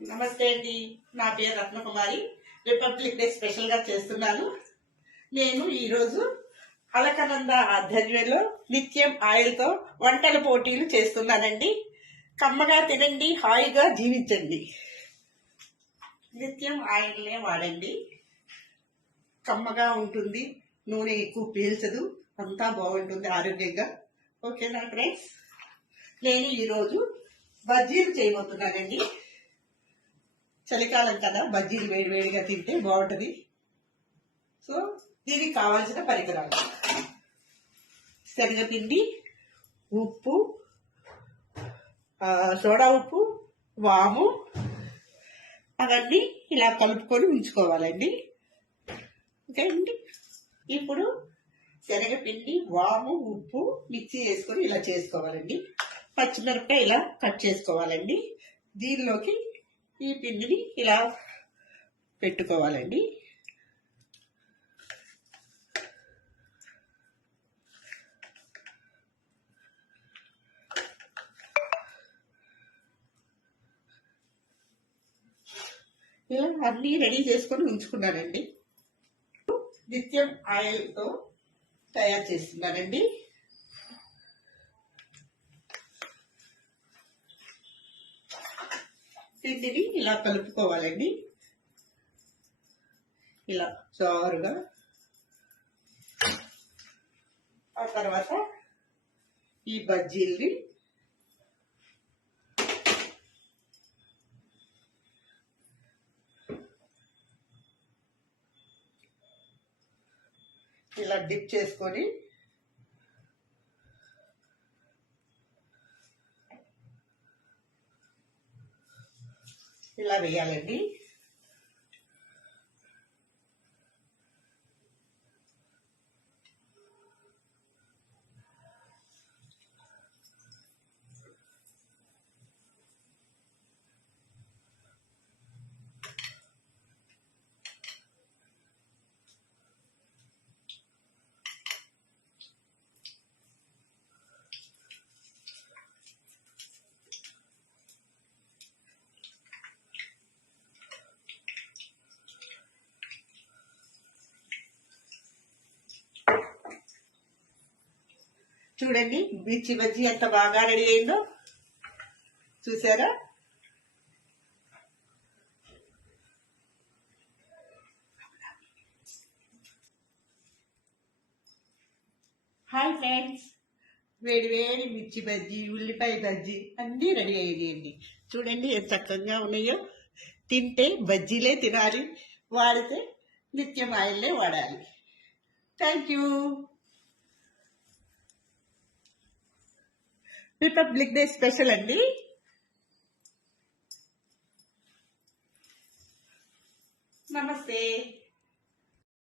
నమస్తే అండి. నా పేరు రత్నకుమారి. రిపబ్లిక్ డే స్పెషల్ గా చేస్తున్నాను. నేను ఈరోజు అలకనంద ఆధ్వర్యంలో నిత్యం ఆయిల్ తో వంటల పోటీలు చేస్తున్నానండి. కమ్మగా తినండి, హాయిగా జీవించండి. నిత్యం ఆయిల్నే వాడండి. కమ్మగా ఉంటుంది, నూనె ఎక్కువ పీల్చదు, అంతా బాగుంటుంది ఆరోగ్యంగా. ఓకేనా ఫ్రెండ్స్? నేను ఈరోజు బజ్జీలు చేయబోతున్నానండి. చలికాలం కదా, బజ్జీలు వేడివేడిగా తింటే బాగుంటుంది. సో దీనికి కావాల్సిన పరికరాలు: శనగపిండి, ఉప్పు, సోడా ఉప్పు, వాము, అవన్నీ ఇలా కలుపుకొని ఉంచుకోవాలండి. ఓకే అండి. ఇప్పుడు శనగపిండి, వాము, ఉప్పు మిక్సీ వేసుకొని ఇలా చేసుకోవాలండి. పచ్చిమిరపకాయ ఇలా కట్ చేసుకోవాలండి. దీనిలోకి ఈ పిండిని ఇలా పెట్టుకోవాలండి. ఇలా అన్నీ రెడీ చేసుకొని ఉంచుకున్నానండి. నిత్యం ఆయిల్తో తయారు చేస్తున్నానండి. పిండిని ఇలా కలుపుకోవాలండి. ఇలా జారుగా. ఆ తర్వాత ఈ బజ్జీల్ని ఇలా డిప్ చేసుకొని ఇలా వేయాలండి. చూడండి, మిర్చి బజ్జీ ఎంత బాగా రెడీ అయిందో చూసారా? హాయ్ ఫ్రెండ్స్, వేడి వేడి మిర్చి బజ్జీ, ఉల్లిపాయ బజ్జీ అన్నీ రెడీ అయ్యాయండి. చూడండి ఎంత చక్కగా ఉన్నాయో. తింటే బజ్జీలే తినాలి, వాడితే నిత్యం ఆయిల్లే వాడాలి. Thank you. Republic day special అండి. నమస్తే.